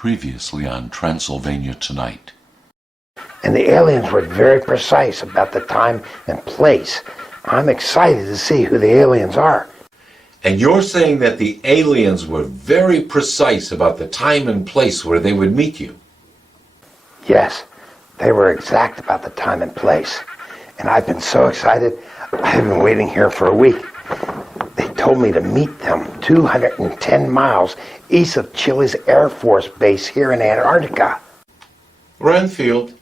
Previously on Transylvania Tonight. And the aliens were very precise about the time and place. I'm excited to see who the aliens are. And you're saying that the aliens were very precise about the time and place where they would meet you? Yes, they were exact about the time and place. And I've been so excited, I've been waiting here for a week. They told me to meet them 210 miles east of Chile's Air Force Base here in Antarctica. Renfield,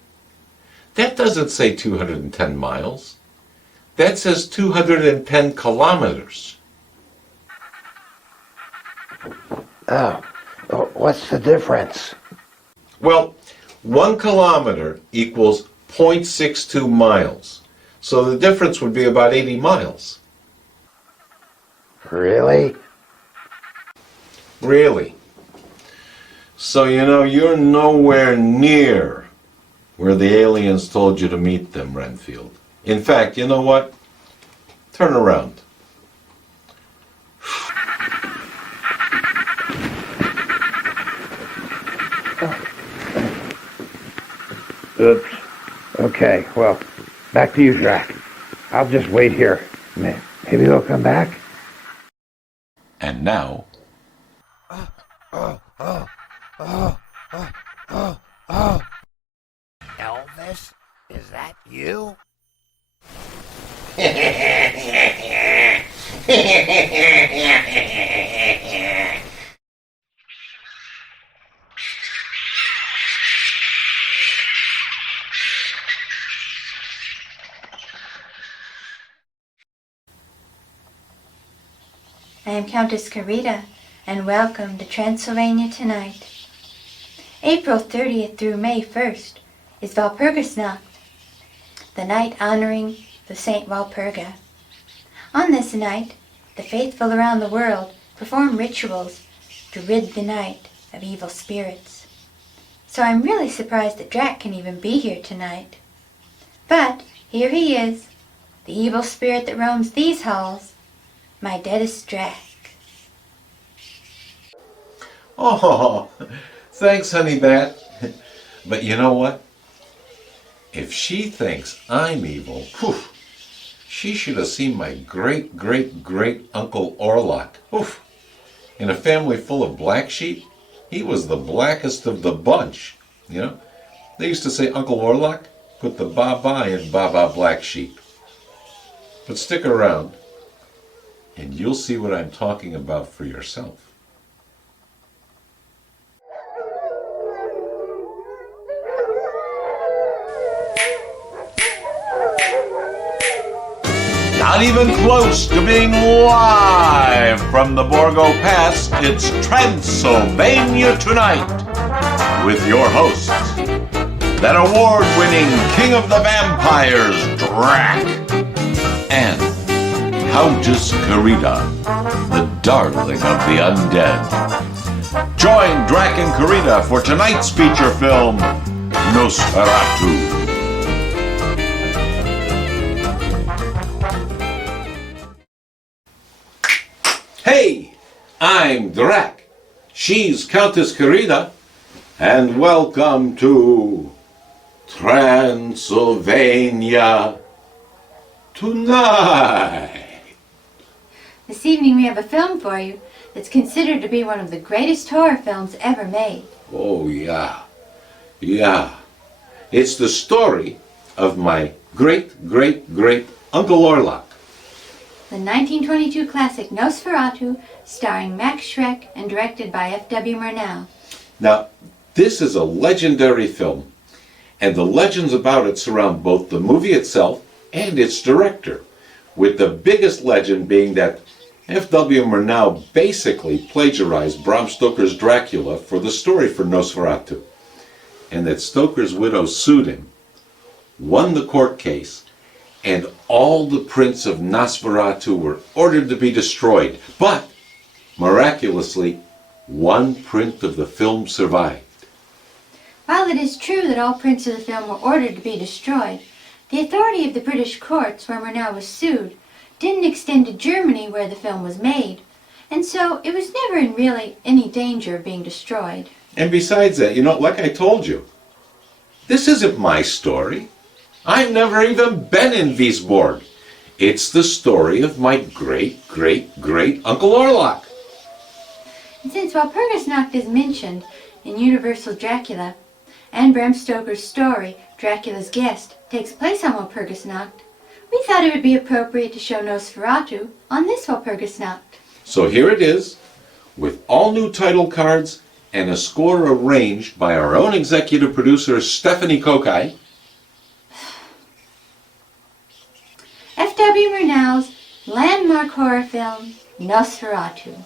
that doesn't say 210 miles. That says 210 kilometers. Oh, what's the difference? Well, 1 kilometer equals 0.62 miles. So the difference would be about 80 miles. Really? Really? So, you're nowhere near where the aliens told you to meet them, Renfield. In fact, you know what? Turn around. Oops. Okay, well, back to you, Drac. I'll just wait here. Maybe they'll come back? And now, Elvis, is that you? I am Countess Carita, and welcome to Transylvania Tonight. April 30th through May 1st is Walpurgisnacht, the night honoring the Saint Walpurga. On this night, the faithful around the world perform rituals to rid the night of evil spirits. So I'm really surprised that Drac can even be here tonight. But here he is, the evil spirit that roams these halls, my deadest Drac. Oh, thanks, honey bat. But you know what? If she thinks I'm evil, she should have seen my great Uncle Orlok. In a family full of black sheep, he was the blackest of the bunch. They used to say Uncle Orlok put the Baba in Baba black sheep. But stick around, and you'll see what I'm talking about for yourself. Not even close to being live from the Borgo Pass, it's Transylvania Tonight with your hosts, that award-winning King of the Vampires, Drac, and Countess Carita, the darling of the undead. Join Drac and Carita for tonight's feature film, Nosferatu. Hey, I'm Drac. She's Countess Carita, and welcome to Transylvania Tonight. This evening we have a film for you that's considered to be one of the greatest horror films ever made. Oh, yeah. It's the story of my great Uncle Orlok. The 1922 classic Nosferatu, starring Max Schreck and directed by F.W. Murnau. Now, this is a legendary film, and the legends about it surround both the movie itself and its director, with the biggest legend being that F.W. Murnau basically plagiarized Bram Stoker's Dracula for the story for Nosferatu, and that Stoker's widow sued him, won the court case, and all the prints of Nosferatu were ordered to be destroyed. But, miraculously, one print of the film survived. While it is true that all prints of the film were ordered to be destroyed, the authority of the British courts where Murnau was sued didn't extend to Germany where the film was made, and so it was never in really any danger of being destroyed. And besides that, like I told you, this isn't my story. I've never even been in Wiesborg. It's the story of my great Uncle Orlok. And since Walpurgisnacht is mentioned in Universal Dracula, and Bram Stoker's story, Dracula's Guest, takes place on Walpurgisnacht, we thought it would be appropriate to show Nosferatu on this Walpurgisnacht. So here it is, with all new title cards and a score arranged by our own executive producer, Stephanie Kokai. F.W Murnau's landmark horror film, Nosferatu.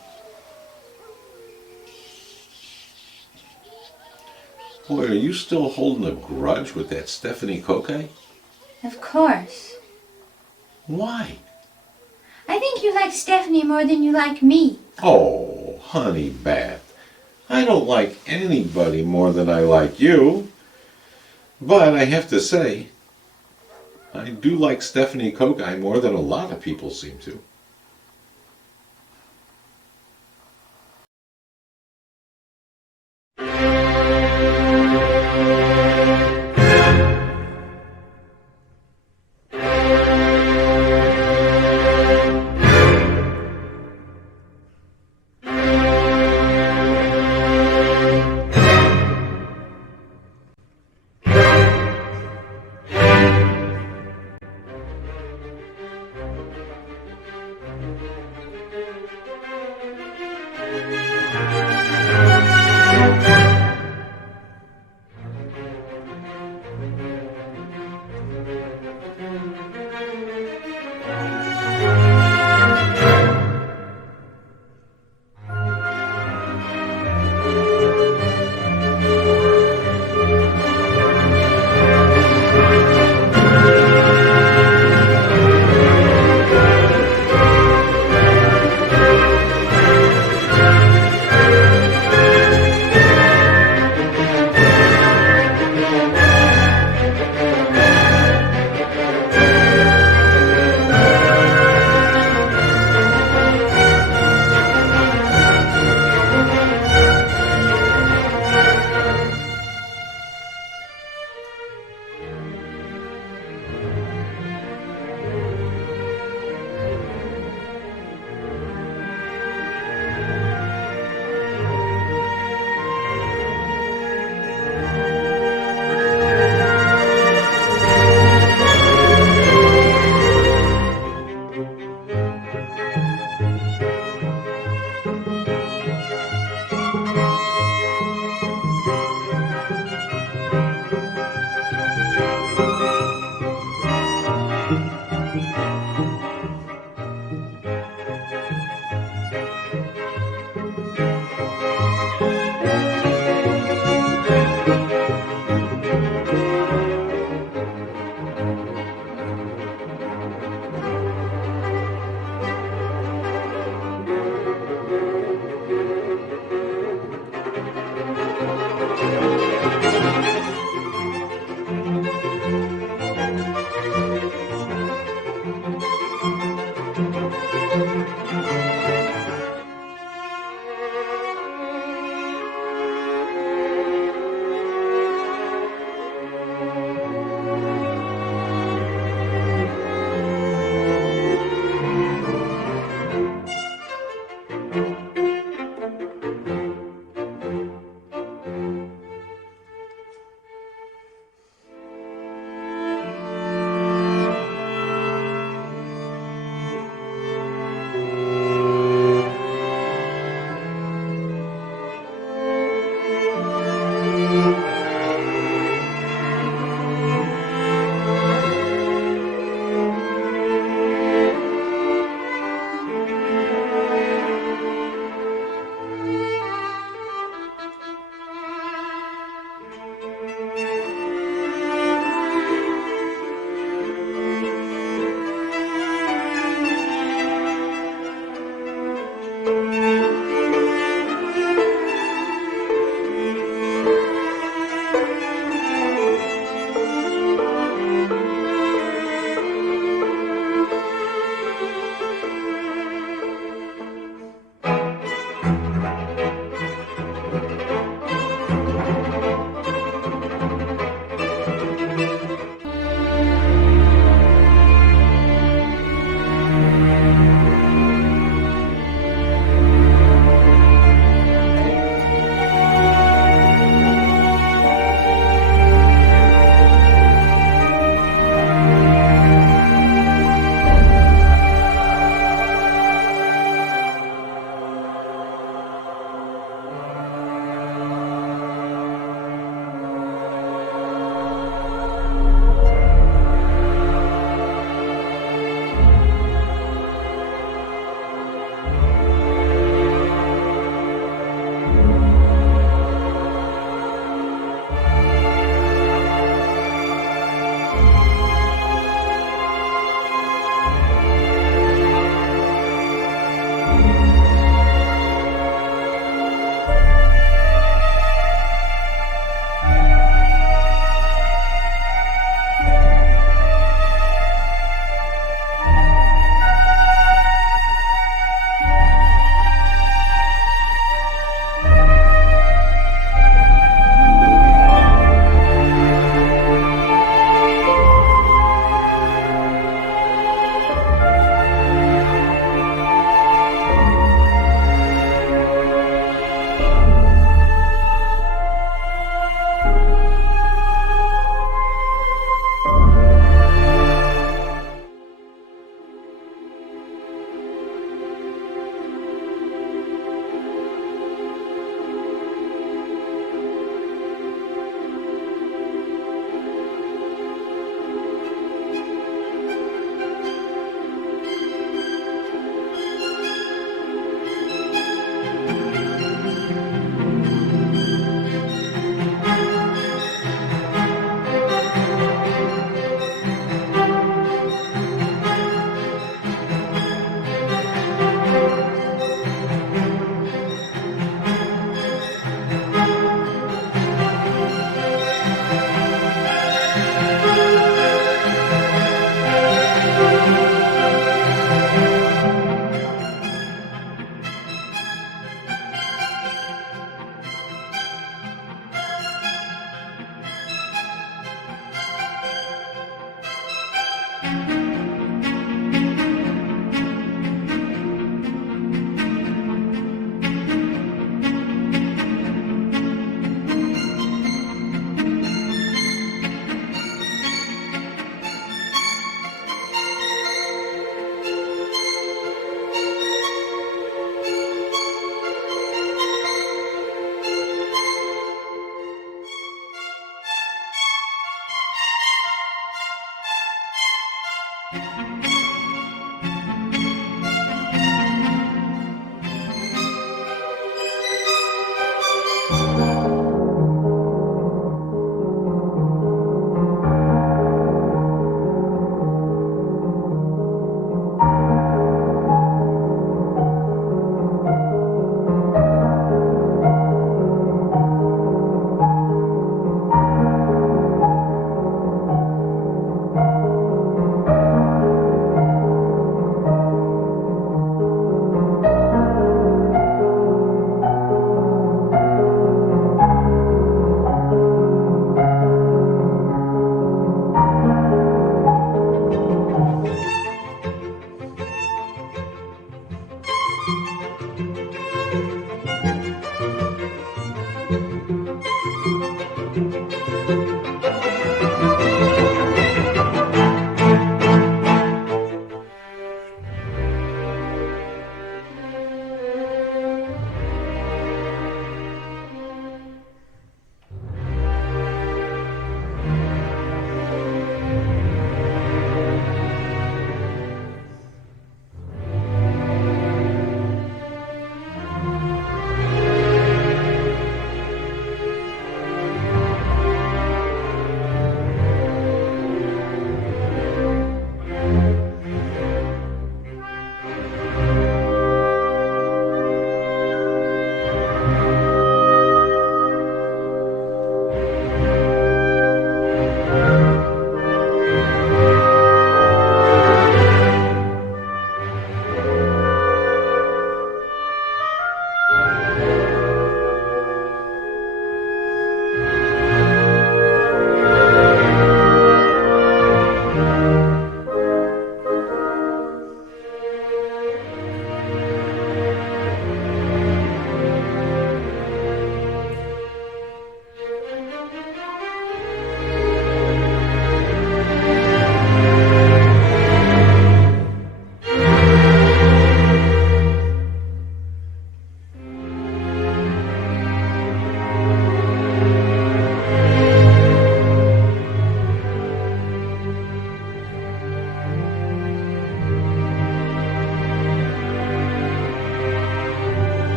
Boy, are you still holding a grudge with that Stephanie Kokai? Of course. Why? I think you like Stephanie more than you like me. Oh, honey bath. I don't like anybody more than I like you. But I have to say, I do like Stephanie Kokai more than a lot of people seem to.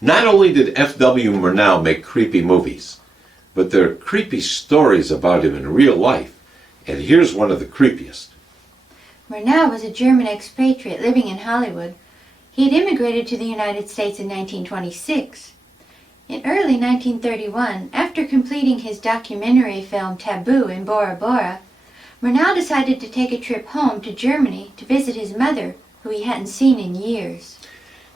Not only did F.W. Murnau make creepy movies, but there are creepy stories about him in real life, and here's one of the creepiest. Murnau was a German expatriate living in Hollywood. He had immigrated to the United States in 1926. In early 1931, after completing his documentary film Taboo in Bora Bora, Murnau decided to take a trip home to Germany to visit his mother, who he hadn't seen in years.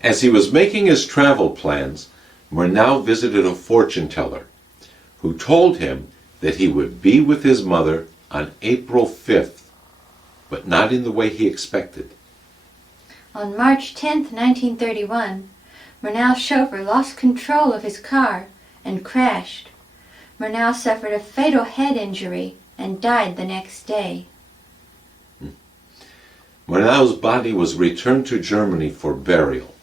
As he was making his travel plans, Murnau visited a fortune teller who told him that he would be with his mother on April 5th, but not in the way he expected. On March 10, 1931, Murnau's chauffeur lost control of his car and crashed. Murnau suffered a fatal head injury and died the next day. Murnau's body was returned to Germany for burial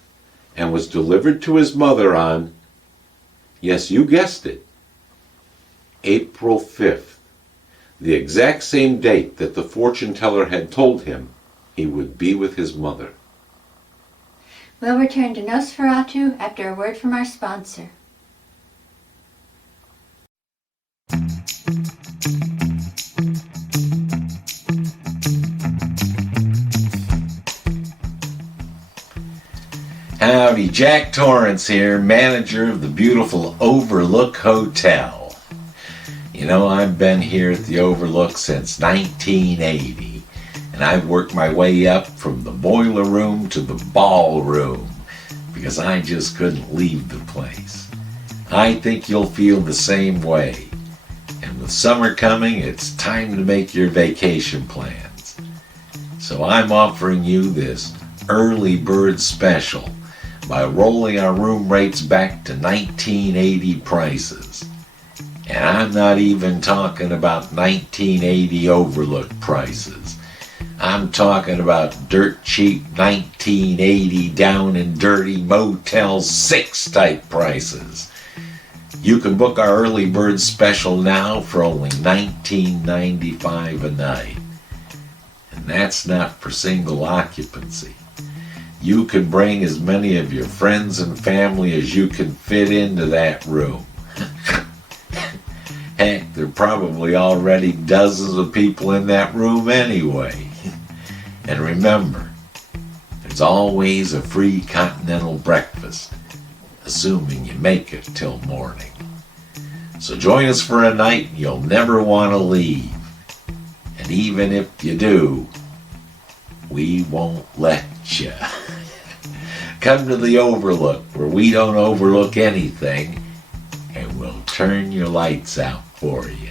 and was delivered to his mother on, yes, you guessed it, April 5th, the exact same date that the fortune teller had told him he would be with his mother. We'll return to Nosferatu after a word from our sponsor. Howdy, Jack Torrance here, manager of the beautiful Overlook Hotel. You know, I've been here at the Overlook since 1980, and I've worked my way up from the boiler room to the ballroom because I just couldn't leave the place. I think you'll feel the same way. And with summer coming, it's time to make your vacation plans. So I'm offering you this early bird special by rolling our room rates back to 1980 prices. And I'm not even talking about 1980 Overlook prices. I'm talking about dirt cheap 1980 down and dirty Motel 6 type prices. You can book our early bird special now for only $19.95 a night. And that's not for single occupancy. You can bring as many of your friends and family as you can fit into that room. Heck, there are probably already dozens of people in that room anyway. And remember, there's always a free continental breakfast, assuming you make it till morning. So join us for a night you'll never want to leave. And even if you do, we won't let you. Come to the Overlook, where we don't overlook anything, and we'll turn your lights out for you.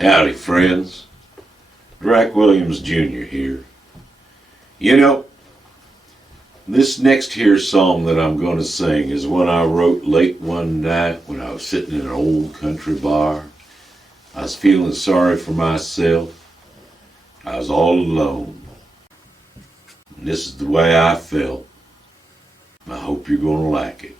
Howdy, friends. Drac Williams Jr. here. You know, this next here song that I'm going to sing is one I wrote late one night when I was sitting in an old country bar. I was feeling sorry for myself. I was all alone. And this is the way I felt. I hope you're going to like it.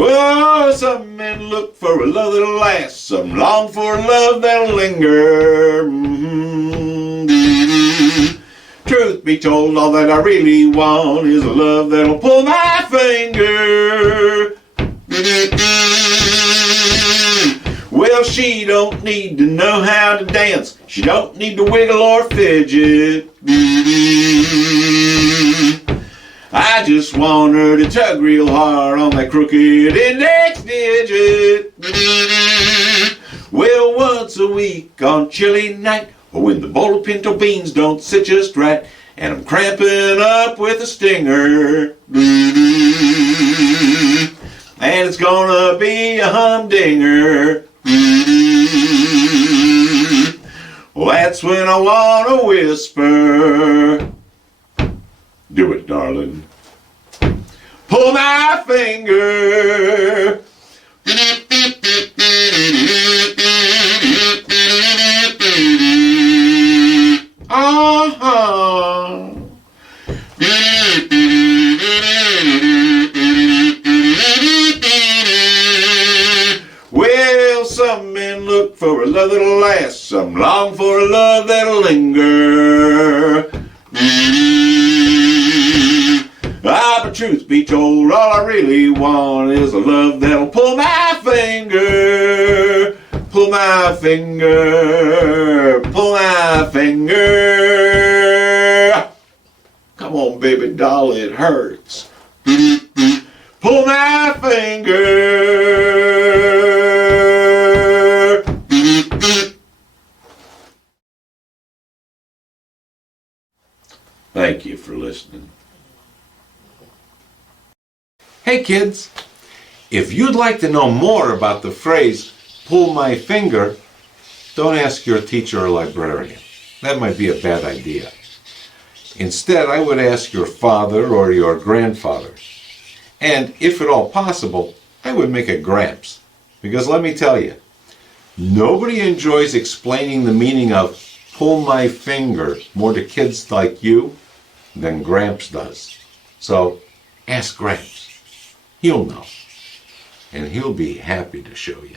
Oh, some men look for a love that'll last, some long for a love that'll linger. Truth be told, all that I really want is a love that'll pull my finger. Well, she don't need to know how to dance. She don't need to wiggle or fidget. I just want her to tug real hard on that crooked index digit. Well, once a week on chilly night, or when the bowl of pinto beans don't sit just right, and I'm cramping up with a stinger, and it's gonna be a humdinger. Well, that's when I wanna whisper. Do it, darling. Pull my finger. Uh-huh. Well, some men look for a love that'll last, some long for a love that'll linger. But truth be told, all I really want is a love that'll pull my finger. Pull my finger. Pull my finger. Come on, baby doll, it hurts. Pull my finger. Thank you for listening. Hey kids, if you'd like to know more about the phrase, pull my finger, don't ask your teacher or librarian. That might be a bad idea. Instead, I would ask your father or your grandfather. And if at all possible, I would make a Gramps. Because let me tell you, nobody enjoys explaining the meaning of pull my finger more to kids like you than Gramps does. So ask Gramps. He'll know, and he'll be happy to show you.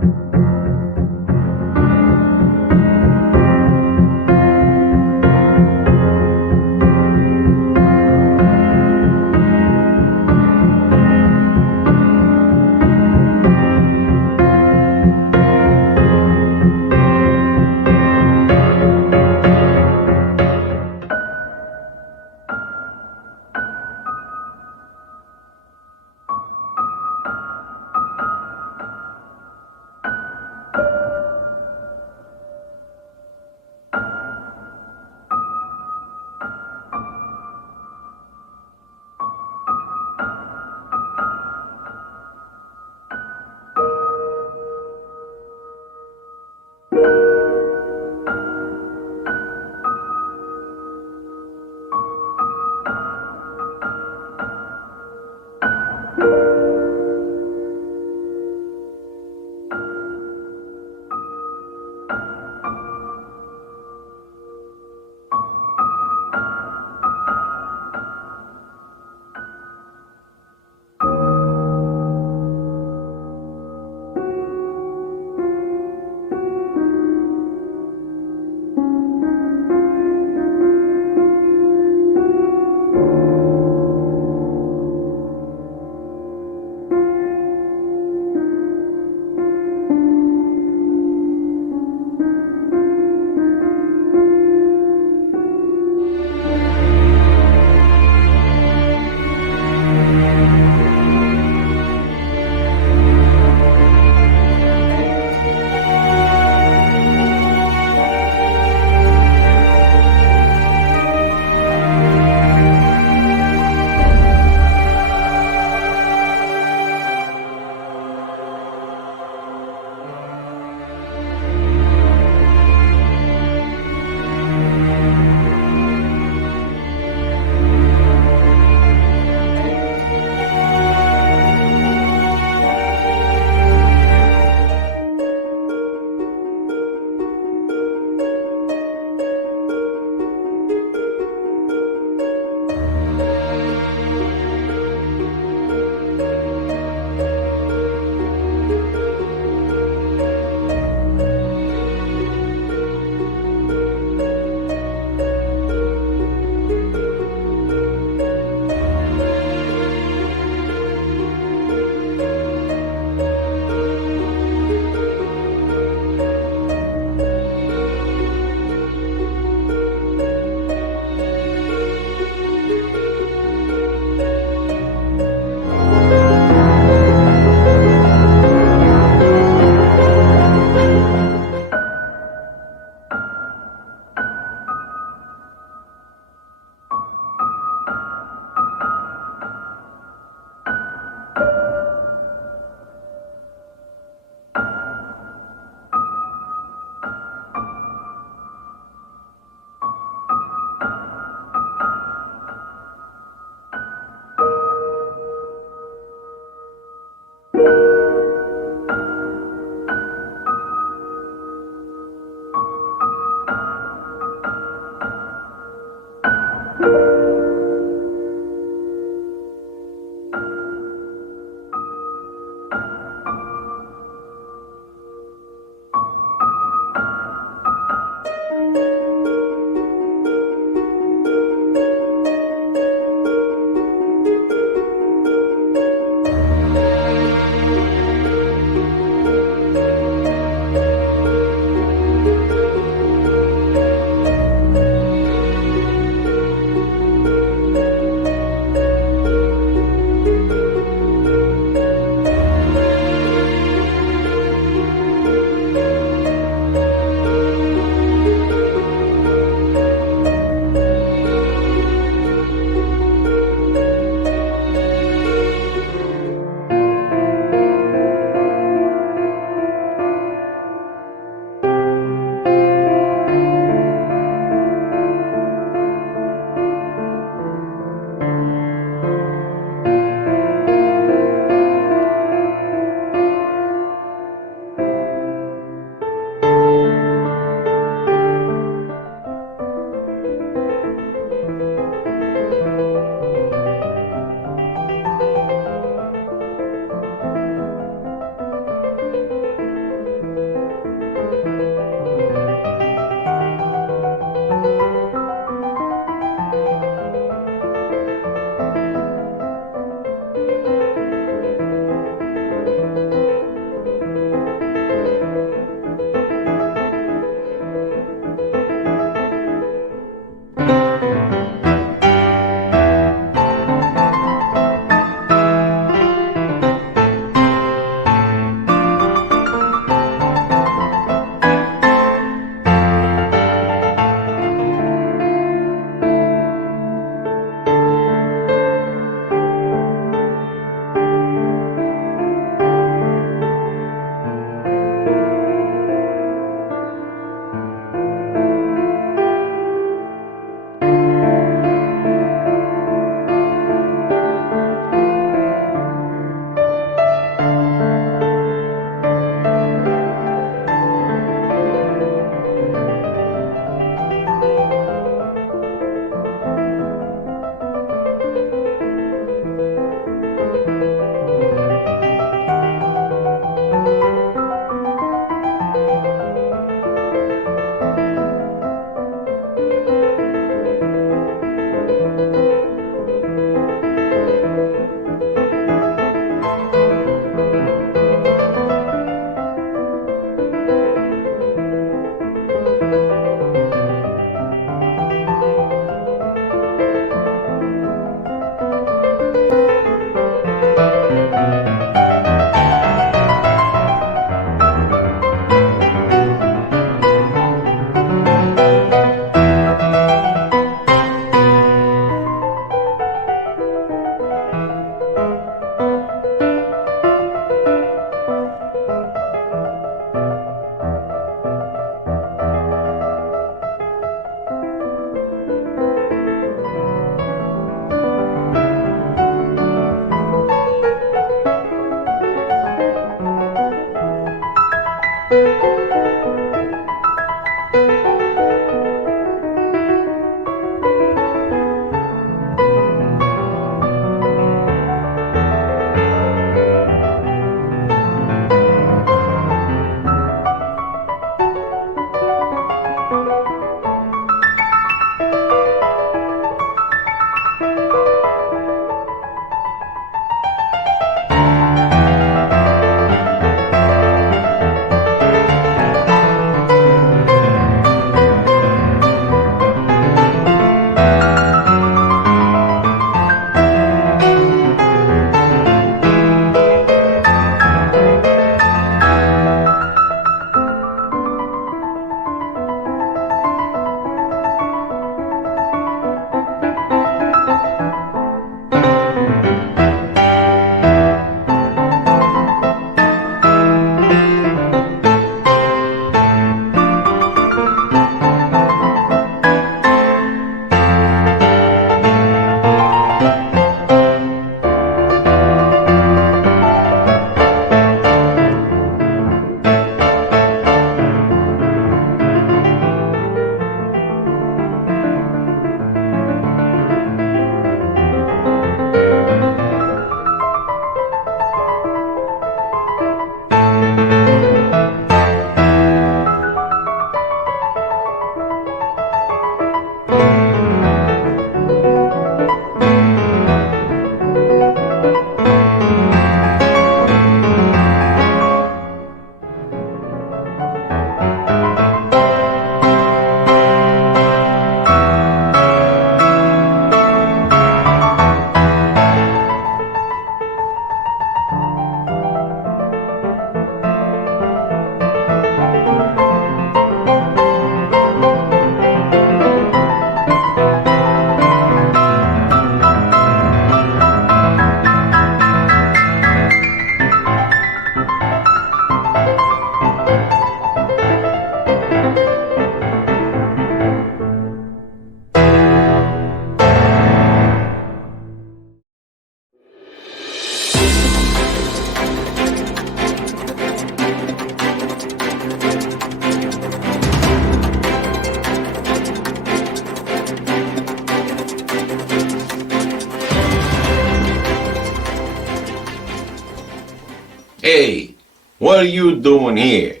Hey, what are you doing here?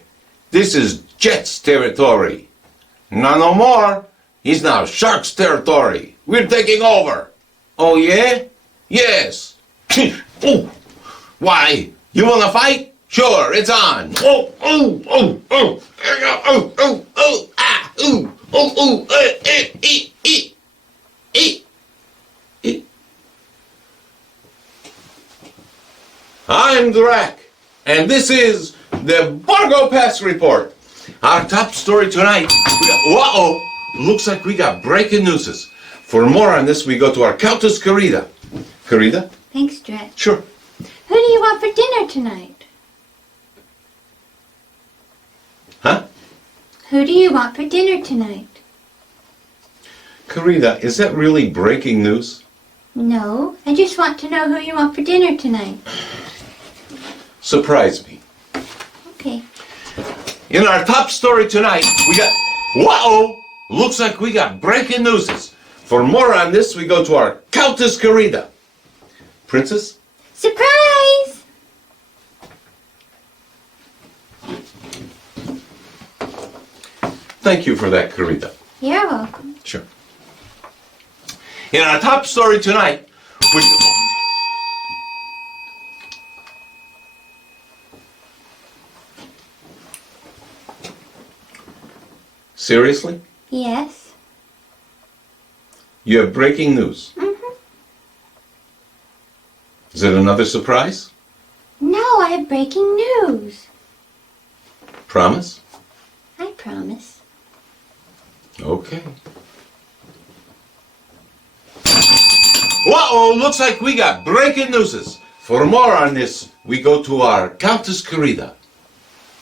This is Jet's territory. No more. He's now Shark's territory. We're taking over. Oh, yeah? Yes. Oh. Why? You want to fight? Sure, it's on. Oh, oh, oh, oh, oh, oh, oh, ah, ooh, oh, oh, eh. I'm Drac, and this is the Bargo Pass Report. Our top story tonight, looks like we got breaking news. For more on this, we go to our Countess Carita. Carita? Thanks, Drac. Sure. Who do you want for dinner tonight? Huh? Who do you want for dinner tonight? Carita, is that really breaking news? No, I just want to know who you want for dinner tonight. Surprise me. Okay. In our top story tonight, we got... Looks like we got breaking news. For more on this, we go to our Countess Carita. Princess? Surprise! Thank you for that, Carita. You're welcome. Sure. In our top story tonight, we... Seriously? Yes. You have breaking news. Mm-hmm. Is it another surprise? No, I have breaking news. Promise? I promise. Okay. Looks like we got breaking news. For more on this, we go to our Countess Carita.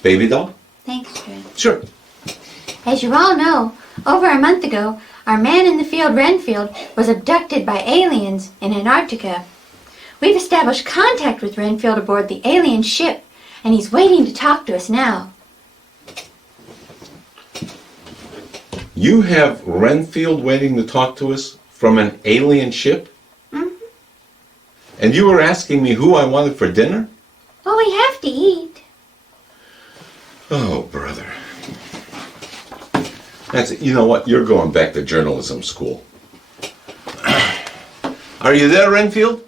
Baby doll? Thanks, Drac. Sure. As you all know, over a month ago, our man-in-the-field Renfield was abducted by aliens in Antarctica. We've established contact with Renfield aboard the alien ship, and he's waiting to talk to us now. You have Renfield waiting to talk to us from an alien ship? Mm-hmm. And you were asking me who I wanted for dinner? Well, we have to eat. Oh, brother. That's it. You know what? You're going back to journalism school. Are you there, Renfield?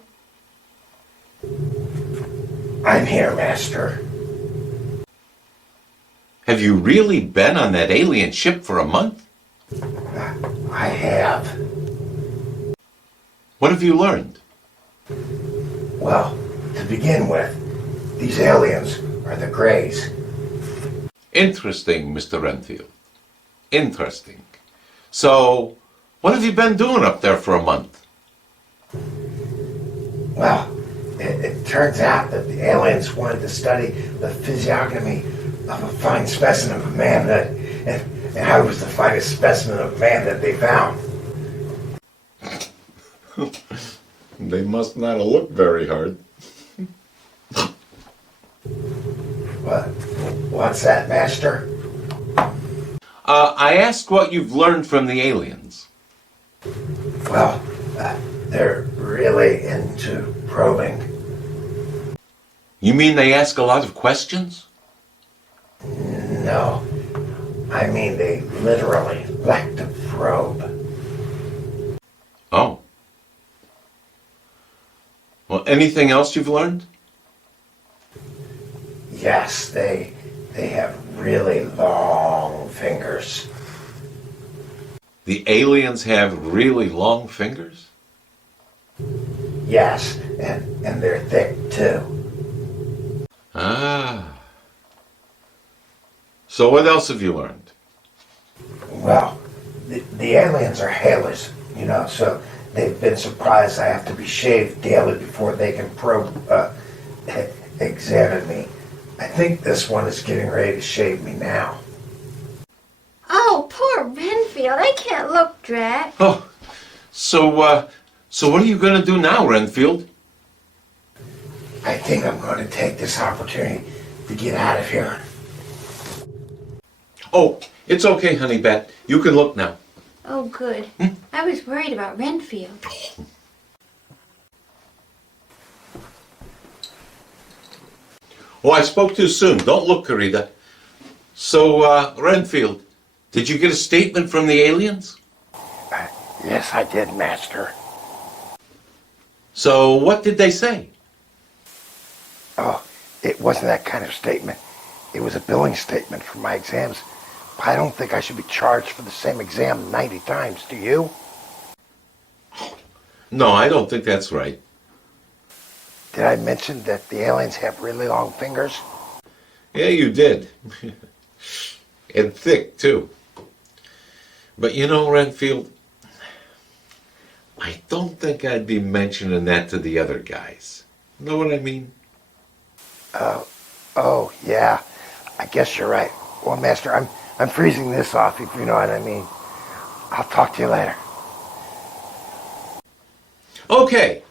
I'm here, Master. Have you really been on that alien ship for a month? I have. What have you learned? Well, to begin with, these aliens are the Greys. Interesting, Mr. Renfield. Interesting. So, what have you been doing up there for a month? Well, it turns out that the aliens wanted to study the physiognomy of a fine specimen of manhood, and I was the finest specimen of man that they found. They must not have looked very hard. What's that, Master? I asked what you've learned from the aliens. Well, they're really into probing. You mean they ask a lot of questions? No, I mean they literally like to probe. Oh. Well, anything else you've learned? Yes, they have really long fingers. The aliens have really long fingers? Yes, and they're thick too. Ah. So what else have you learned? Well, the aliens are hailers, so they've been surprised I have to be shaved daily before they can examine me. I think this one is getting ready to shave me now. Oh, poor Renfield. I can't look, Drac. Oh, so what are you going to do now, Renfield? I think I'm going to take this opportunity to get out of here. Oh, it's okay, honey bat. You can look now. Oh, good. I was worried about Renfield. Oh, I spoke too soon. Don't look, Carita. So, Renfield, did you get a statement from the aliens? Yes, I did, Master. So, what did they say? Oh, it wasn't that kind of statement. It was a billing statement for my exams. But I don't think I should be charged for the same exam 90 times, do you? No, I don't think that's right. Did I mention that the aliens have really long fingers? Yeah, you did. And thick, too. But you know, Renfield, I don't think I'd be mentioning that to the other guys. Know what I mean? Oh, yeah. I guess you're right. Well, Master, I'm freezing this off, if you know what I mean. I'll talk to you later. Okay.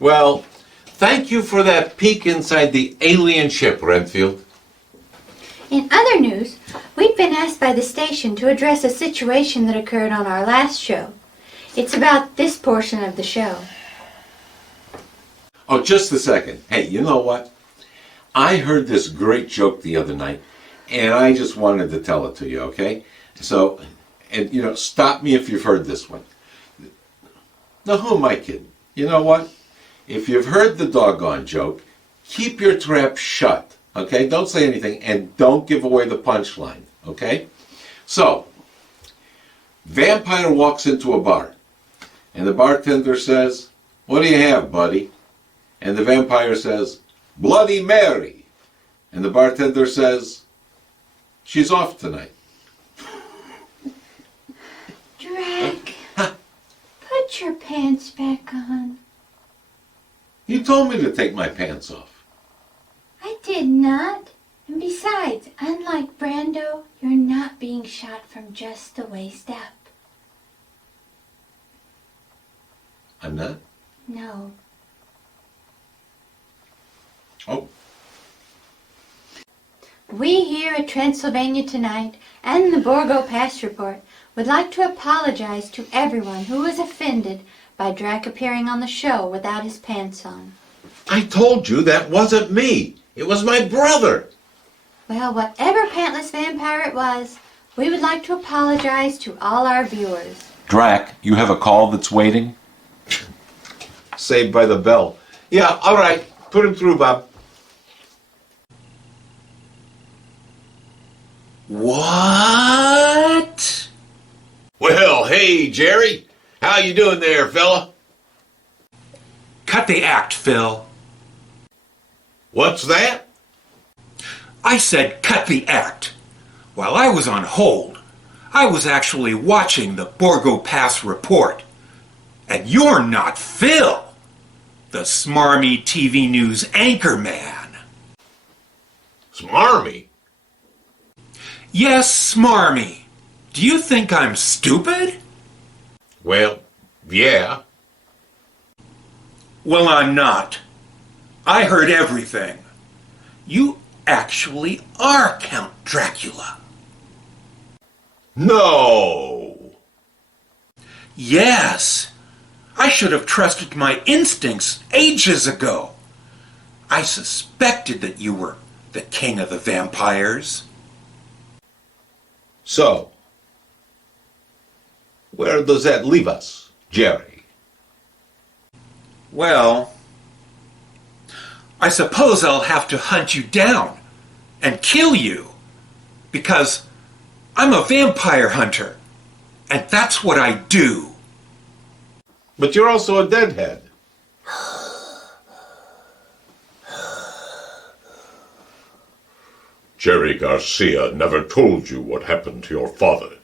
Well, thank you for that peek inside the alien ship, Renfield. In other news, we've been asked by the station to address a situation that occurred on our last show. It's about this portion of the show. Oh, just a second. Hey, you know what? I heard this great joke the other night, and I just wanted to tell it to you, okay? So, and you know, stop me if you've heard this one. Now, who am I kidding? You know what? If you've heard the doggone joke, keep your trap shut, okay? Don't say anything, and don't give away the punchline, okay? So, vampire walks into a bar, and the bartender says, "What do you have, buddy?" And the vampire says, "Bloody Mary." And the bartender says, "She's off tonight." Drac, put your pants back on. You told me to take my pants off. I did not. And besides, unlike Brando, you're not being shot from just the waist up. I'm not? No. Oh. We here at Transylvania Tonight and the Borgo Pass Report would like to apologize to everyone who was offended by Drac appearing on the show without his pants on. I told you that wasn't me. It was my brother. Well, whatever pantless vampire it was, we would like to apologize to all our viewers. Drac, you have a call that's waiting? Saved by the bell. Yeah, all right. Put him through, Bob. What? Well, hey, Jerry. How you doing there, fella? Cut the act, Phil. What's that? I said cut the act. While I was on hold, I was actually watching the Borgo Pass report. And you're not Phil, the smarmy TV news anchor man. Smarmy? Yes, smarmy. Do you think I'm stupid? Well, yeah. Well, I'm not. I heard everything. You actually are Count Dracula. No. Yes. I should have trusted my instincts ages ago. I suspected that you were the king of the vampires. So, where does that leave us, Jerry? Well, I suppose I'll have to hunt you down and kill you, because I'm a vampire hunter, and that's what I do. But you're also a deadhead. Jerry Garcia never told you what happened to your father.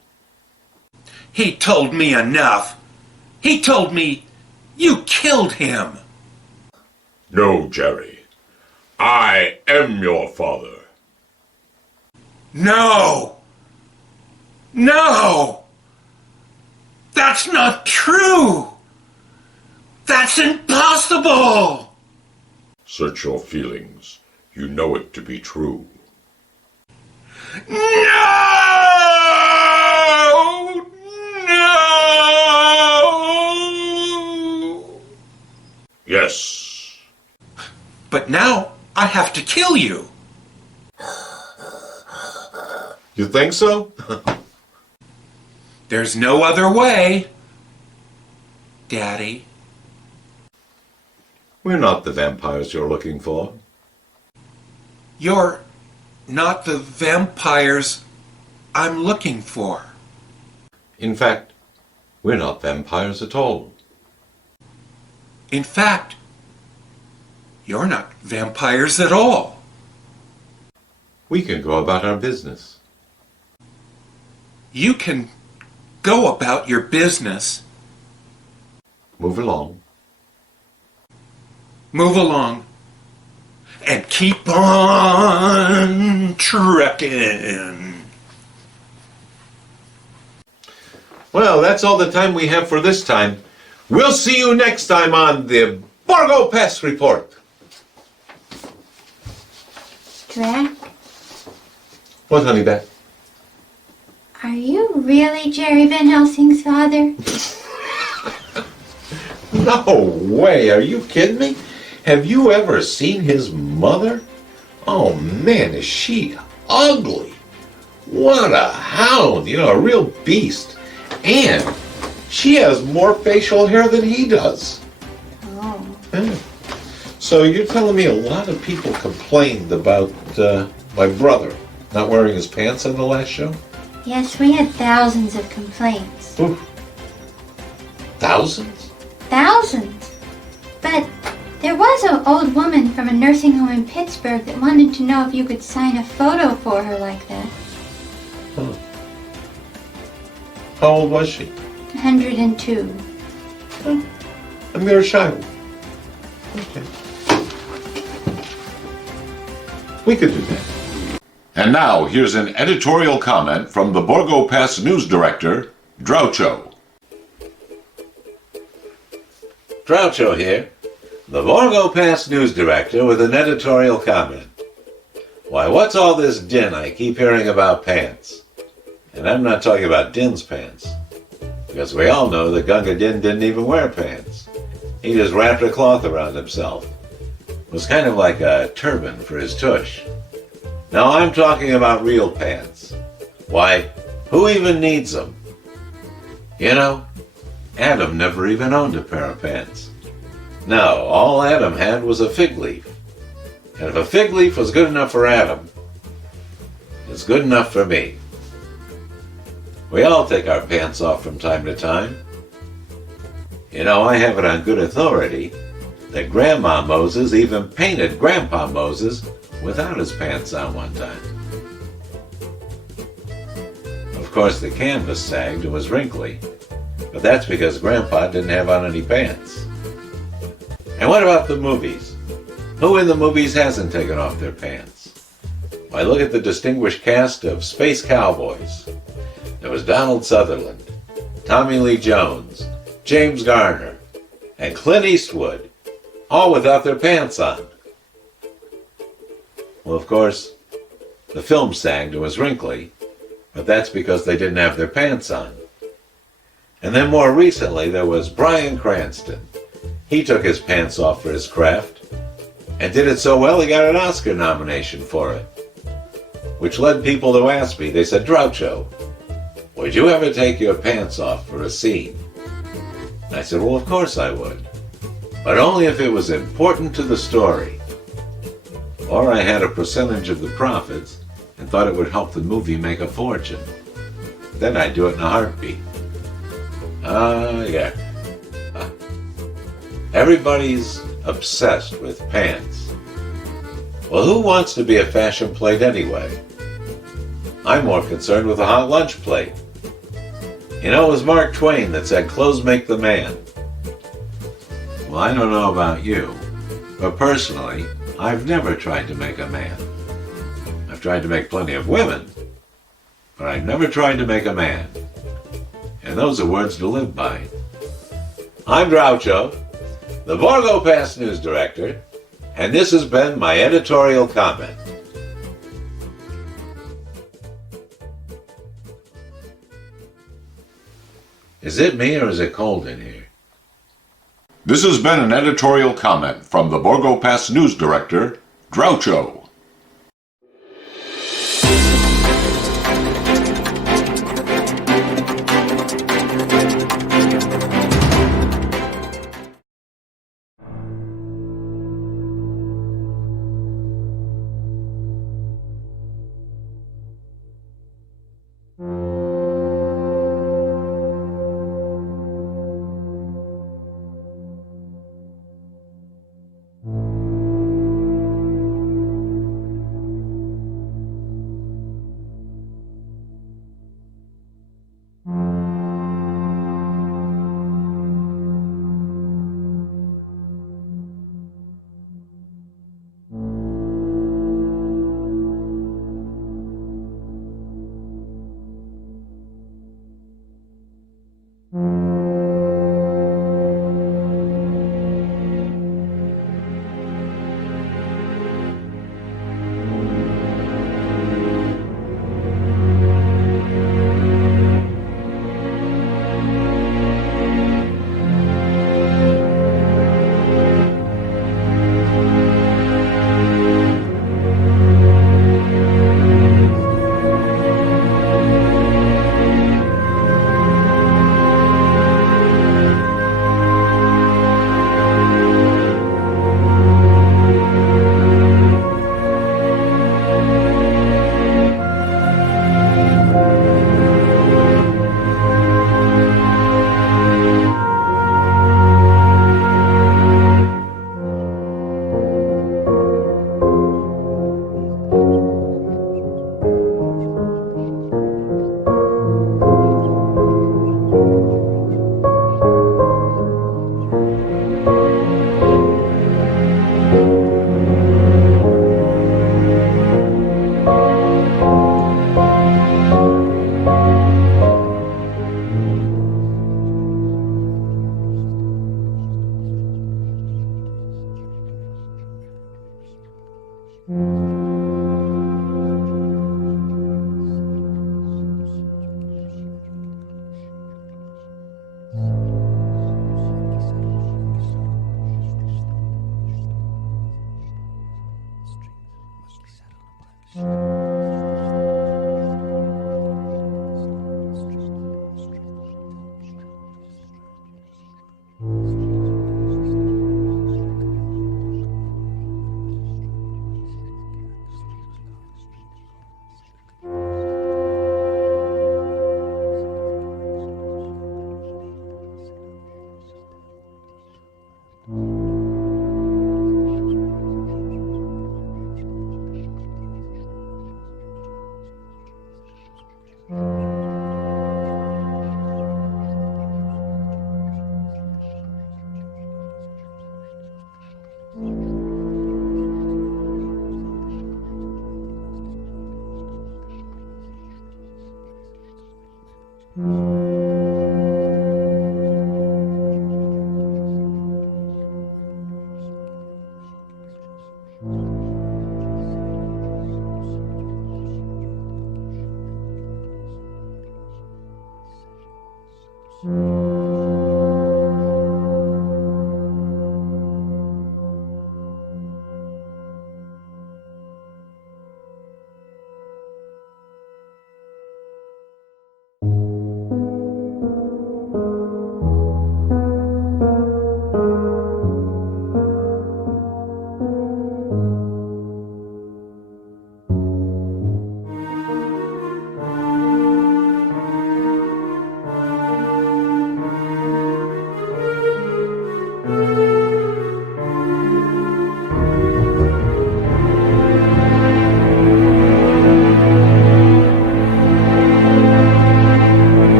He told me enough. He told me you killed him. No, Jerry. I am your father. No! No! That's not true! That's impossible! Search your feelings. You know it to be true. No! No! Yes. But now I have to kill you. You think so? There's no other way, Daddy. We're not the vampires you're looking for. You're not the vampires I'm looking for. In fact, we're not vampires at all. In fact, you're not vampires at all. We can go about our business. You can go about your business. Move along. Move along. And keep on trucking. Well, that's all the time we have for this time. We'll see you next time on the Borgo Pass Report. Drac, What, honey, bat? are you really Jerry Van Helsing's father? No way. Are you kidding me? Have you ever seen his mother? Oh, man, is she ugly. What a hound. A real beast. And she has more facial hair than he does. Oh. Yeah. So you're telling me a lot of people complained about my brother not wearing his pants on the last show? Yes, we had thousands of complaints. Oof. Thousands? Thousands! But there was an old woman from a nursing home in Pittsburgh that wanted to know if you could sign a photo for her like that. Huh. How old was she? 102. A mere child. Okay. We could do that. And now, here's an editorial comment from the Borgo Pass news director, Groucho. Groucho here, the Borgo Pass news director with an editorial comment. Why, what's all this din I keep hearing about pants? And I'm not talking about Din's pants. Because we all know that Gunga Din didn't even wear pants. He just wrapped a cloth around himself. It was kind of like a turban for his tush. Now I'm talking about real pants. Why, who even needs them? Adam never even owned a pair of pants. No, all Adam had was a fig leaf. And if a fig leaf was good enough for Adam, it's good enough for me. We all take our pants off from time to time. I have it on good authority that Grandma Moses even painted Grandpa Moses without his pants on one time. Of course, the canvas sagged and was wrinkly, but that's because Grandpa didn't have on any pants. And what about the movies? Who in the movies hasn't taken off their pants? Why, look at the distinguished cast of Space Cowboys. There was Donald Sutherland, Tommy Lee Jones, James Garner, and Clint Eastwood, all without their pants on. Well, of course, the film sagged and was wrinkly, but that's because they didn't have their pants on. And then more recently, there was Bryan Cranston. He took his pants off for his craft, and did it so well he got an Oscar nomination for it. Which led people to ask me, they said, Groucho, would you ever take your pants off for a scene? And I said, well, of course I would. But only if it was important to the story. Or I had a percentage of the profits and thought it would help the movie make a fortune. Then I'd do it in a heartbeat. Yeah. Everybody's obsessed with pants. Well, who wants to be a fashion plate anyway? I'm more concerned with a hot lunch plate. It was Mark Twain that said, clothes make the man. Well, I don't know about you, but personally, I've never tried to make a man. I've tried to make plenty of women, but I've never tried to make a man. And those are words to live by. I'm Groucho, the Borgo Pass news director, and this has been my editorial comment. Is it me or is it cold in here? This has been an editorial comment from the Borgo Pass news director, Groucho.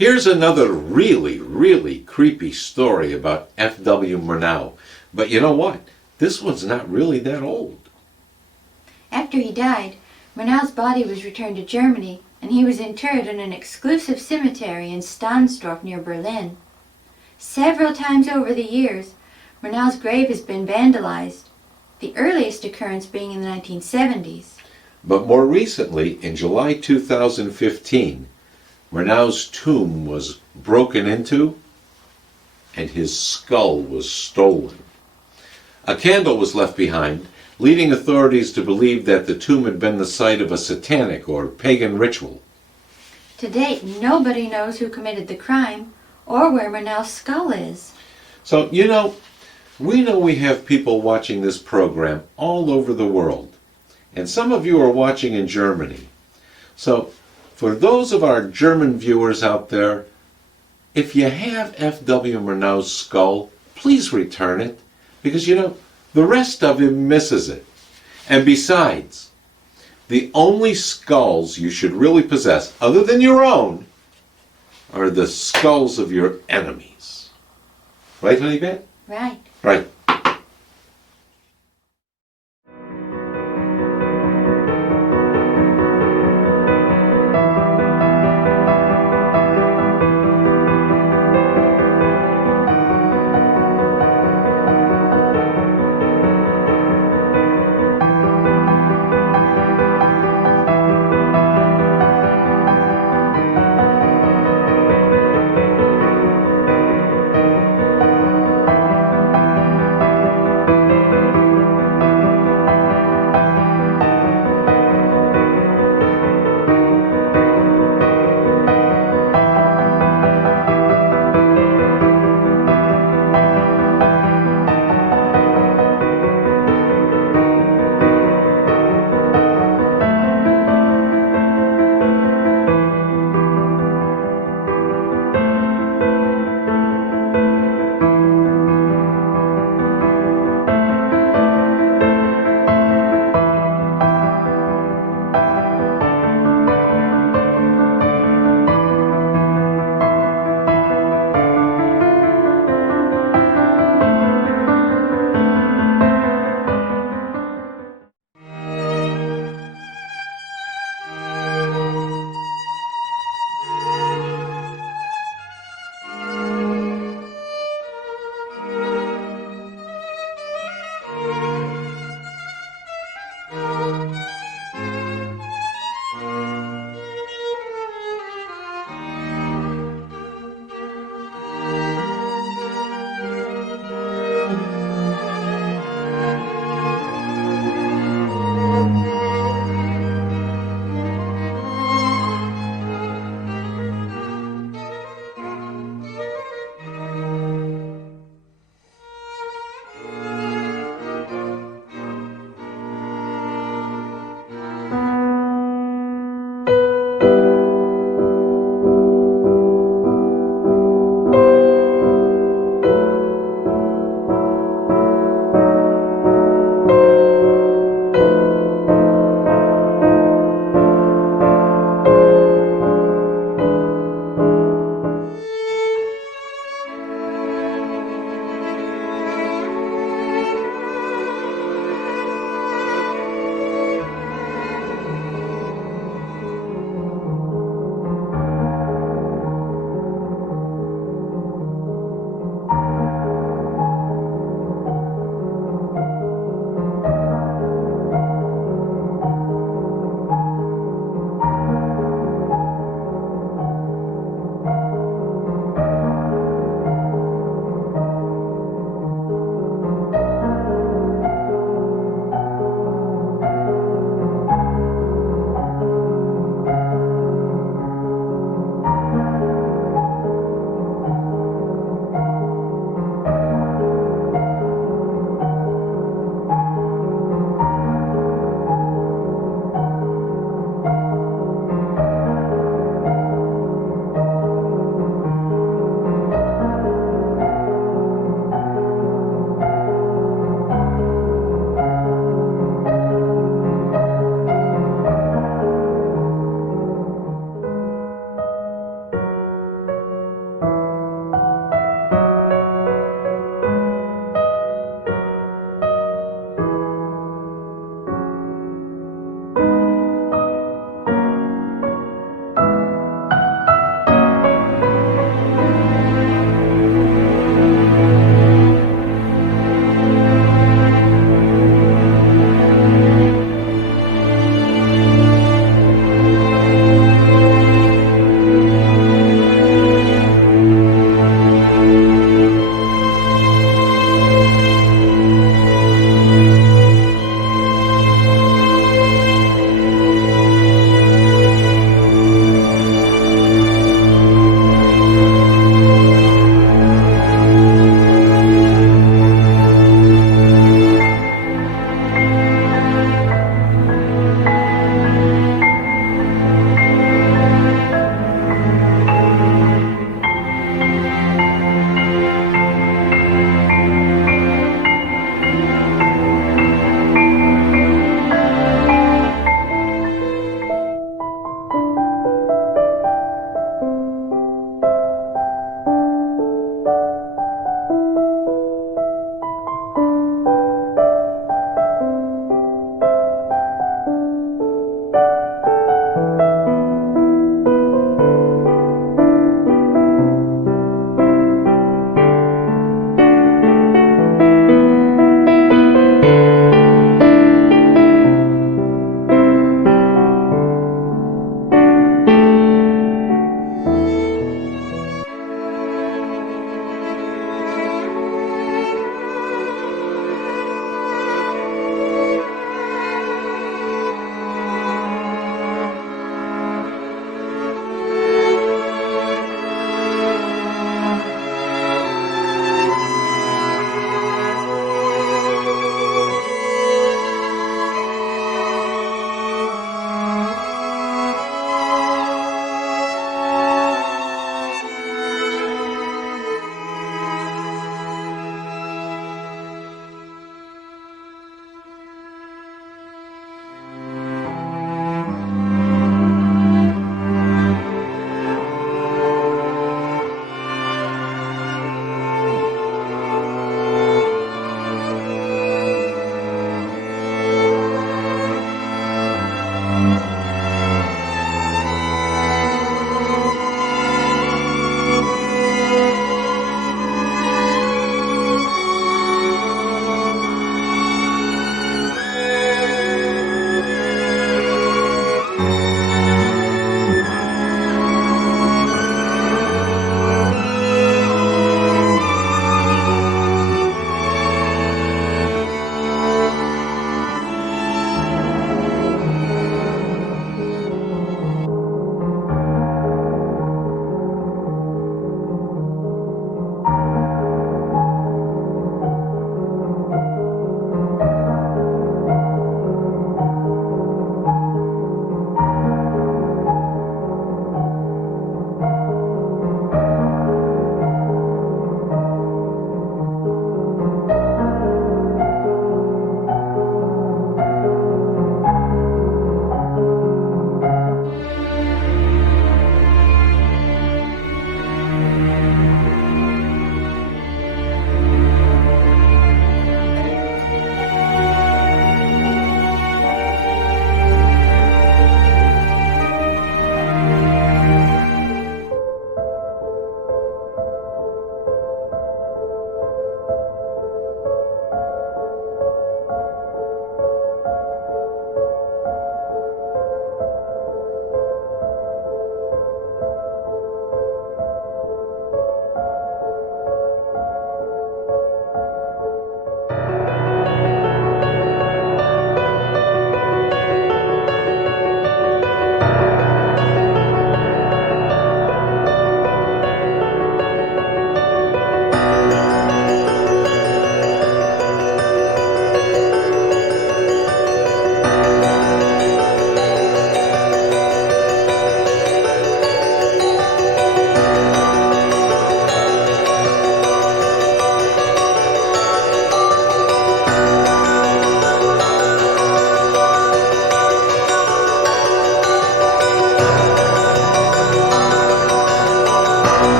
Here's another really creepy story about F.W. Murnau. But you know what? This one's not really that old. After he died, Murnau's body was returned to Germany, and he was interred in an exclusive cemetery in Stahnsdorf near Berlin. Several times over the years, Murnau's grave has been vandalized, the earliest occurrence being in the 1970s. But more recently, in July 2015, Murnau's tomb was broken into and his skull was stolen. A candle was left behind, leading authorities to believe that the tomb had been the site of a satanic or pagan ritual. To date, nobody knows who committed the crime or where Murnau's skull is. So, we know we have people watching this program all over the world, and some of you are watching in Germany. So, for those of our German viewers out there, if you have F.W. Murnau's skull, please return it, because the rest of him misses it. And besides, the only skulls you should really possess, other than your own, are the skulls of your enemies. Right, Honey Bat? Right. Right.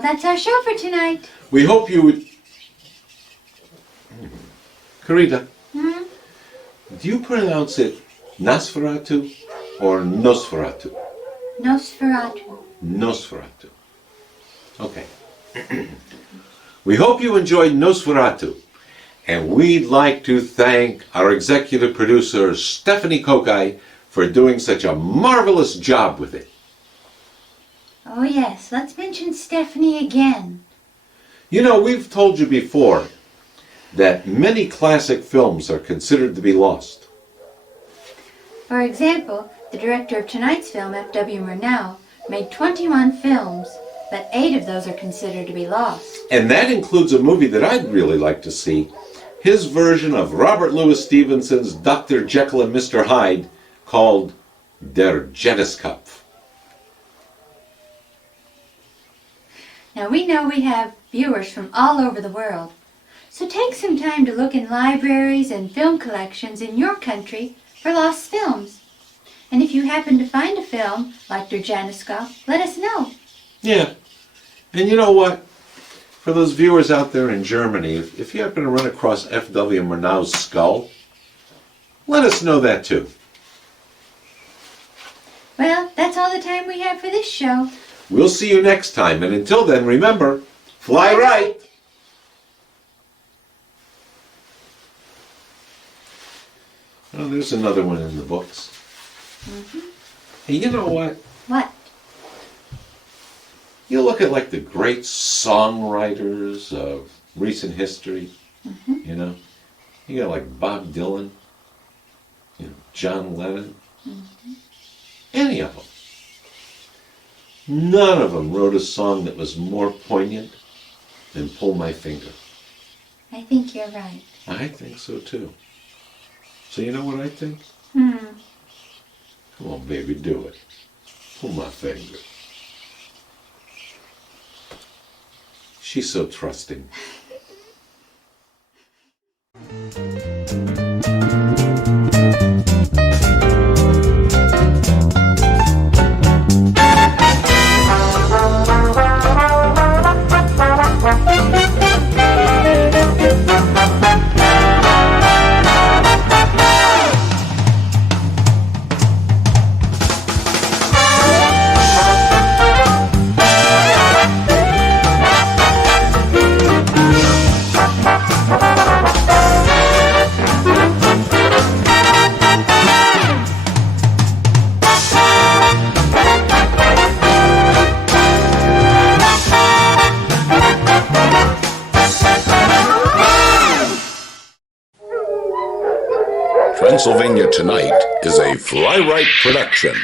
Well, that's our show for tonight. We hope you would... Carita, do you pronounce it Nosferatu or Nosferatu? Nosferatu. Nosferatu. Okay. We hope you enjoyed Nosferatu. And we'd like to thank our executive producer, Stephanie Kokai, for doing such a marvelous job with it. Oh yes, let's mention Stephanie again. You know, we've told you before that many classic films are considered to be lost. For example, the director of tonight's film, F.W. Murnau, made 21 films, but 8 of those are considered to be lost. And that includes a movie that I'd really like to see, his version of Robert Louis Stevenson's Dr. Jekyll and Mr. Hyde, called Der Jetteskopf. Now we know we have viewers from all over the world, so take some time to look in libraries and film collections in your country for lost films. And if you happen to find a film like Der Jetteskopf, let us know. Yeah. And you know what? For those viewers out there in Germany, if you happen to run across F.W. Murnau's skull, let us know that too. Well, that's all the time we have for this show. We'll see you next time, and until then, remember, fly right! Oh, there's another one in the books. Hey, you know what? What? You look at like the great songwriters of recent history, you know? You got like Bob Dylan, you know, John Lennon, any of them. None of them wrote a song that was more poignant than Pull My Finger. I think you're right. I think so too. So you know what I think? Come on, baby, do it. Pull my finger. She's so trusting. Transylvania Tonight is a Fly Right production.